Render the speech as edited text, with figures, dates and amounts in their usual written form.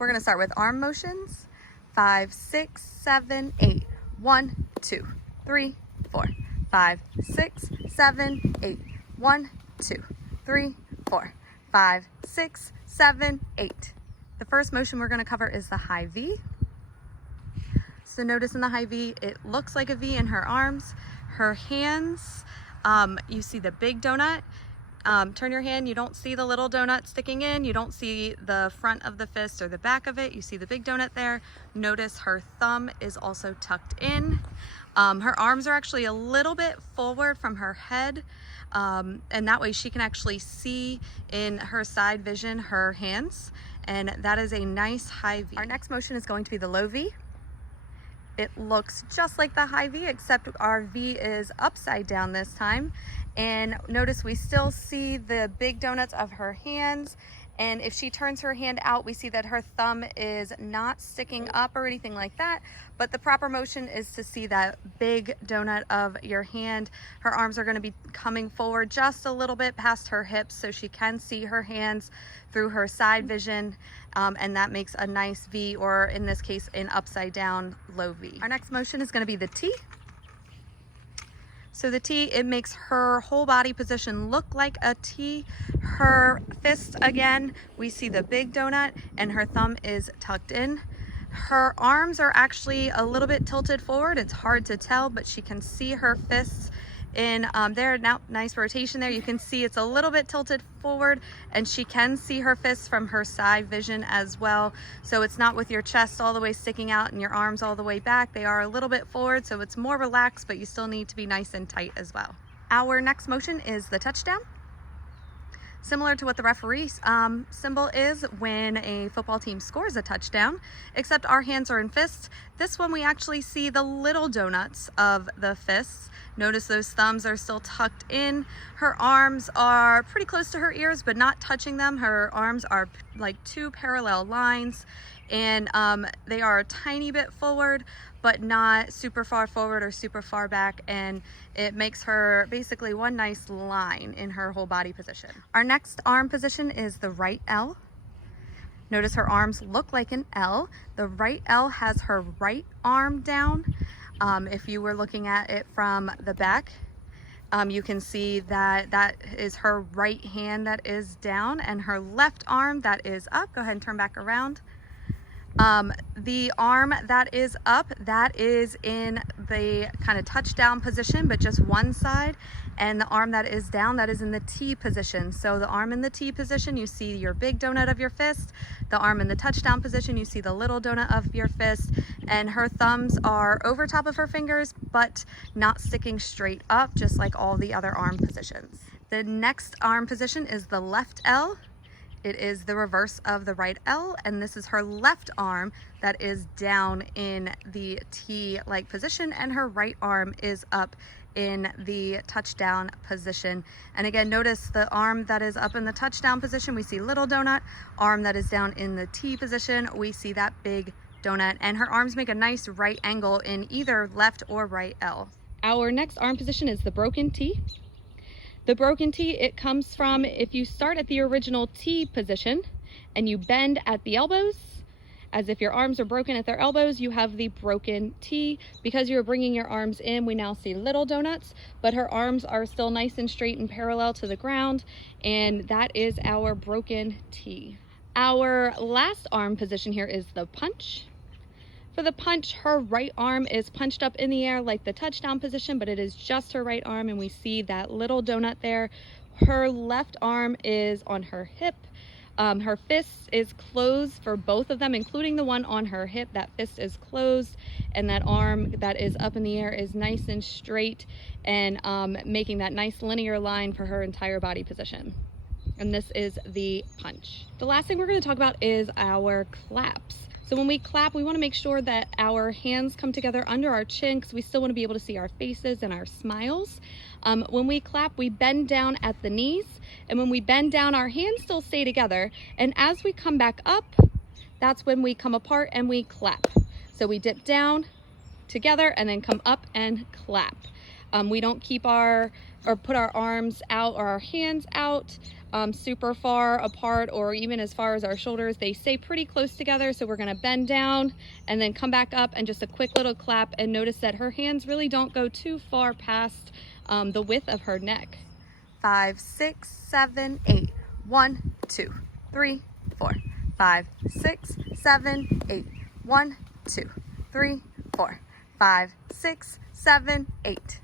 We're gonna start with arm motions. 5, 6, 7, 8. 1, 2, 3, 4. 5, 6, 7, 8. 1, 2, 3, 4. 5, 6, 7, 8. The first motion we're gonna cover is the high V. So notice in the high V, it looks like a V in her arms. Her hands, you see the big donut. Turn your hand, you don't see the little donut sticking in, you don't see the front of the fist or the back of it, you see the big donut there. Notice her thumb is also tucked in. Her arms are actually a little bit forward from her head, and that way she can actually see in her side vision her hands, and that is a nice high V. Our next motion is going to be the low V. It looks just like the high V, except our V is upside down this time. And notice we still see the big donuts of her hands. And if she turns her hand out, we see that her thumb is not sticking up or anything like that. But the proper motion is to see that big donut of your hand. Her arms are going to be coming forward just a little bit past her hips so she can see her hands through her side vision. And that makes a nice V, or in this case, an upside down low V. Our next motion is going to be the T. So the T, it makes her whole body position look like a T. Her fist, again, we see the big donut and her thumb is tucked in. Her arms are actually a little bit tilted forward. It's hard to tell, but she can see her fists in there. Now, nice rotation there. You can see it's a little bit tilted forward, and she can see her fists from her side vision as well. So it's not with your chest all the way sticking out and your arms all the way back. They are a little bit forward, so it's more relaxed, but you still need to be nice and tight as well. Our next motion is the touchdown. Similar to what the referee's symbol is when a football team scores a touchdown, except our hands are in fists. This one we actually see the little donuts of the fists. Notice those thumbs are still tucked in. Her arms are pretty close to her ears, but not touching them. Her arms are like two parallel lines, and they are a tiny bit forward, but not super far forward or super far back, and it makes her basically one nice line in her whole body position. Our next arm position is the right L. Notice her arms look like an L. The right L has her right arm down. If you were looking at it from the back, you can see that that is her right hand that is down, and her left arm that is up. Go ahead and turn back around. The arm that is up, that is in the kind of touchdown position, but just one side, and the arm that is down, that is in the T position. So the arm in the T position, you see your big donut of your fist. The arm in the touchdown position, you see the little donut of your fist, and her thumbs are over top of her fingers, but not sticking straight up, just like all the other arm positions. The next arm position is the left L. It is the reverse of the right L, and this is her left arm that is down in the T-like position, and her right arm is up in the touchdown position. And again, notice the arm that is up in the touchdown position, we see little donut. Arm that is down in the T position, we see that big donut, and her arms make a nice right angle in either left or right L. Our next arm position is the broken T. The broken T, it comes from, if you start at the original T position and you bend at the elbows, as if your arms are broken at their elbows, you have the broken T. Because you're bringing your arms in, we now see little donuts, but her arms are still nice and straight and parallel to the ground, and that is our broken T. Our last arm position here is the punch. For the punch, her right arm is punched up in the air like the touchdown position, but it is just her right arm, and we see that little donut there. Her left arm is on her hip. Her fist is closed for both of them, including the one on her hip. That fist is closed, and that arm that is up in the air is nice and straight, and making that nice linear line for her entire body position. And this is the punch. The last thing we're going to talk about is our claps. So when we clap, we want to make sure that our hands come together under our chin, because we still want to be able to see our faces and our smiles. When we clap, we bend down at the knees, and when we bend down, our hands still stay together. And as we come back up, that's when we come apart and we clap. So we dip down together and then come up and clap. We don't keep or put our arms out or our hands out super far apart or even as far as our shoulders. They stay pretty close together. So we're gonna bend down and then come back up and just a quick little clap, and notice that her hands really don't go too far past the width of her neck. 5, 6, 7, 8. 1, 2, 3, 4. 5, 6, 7, 8. 1, 2, 3, 4. 5, 6, 7, 8.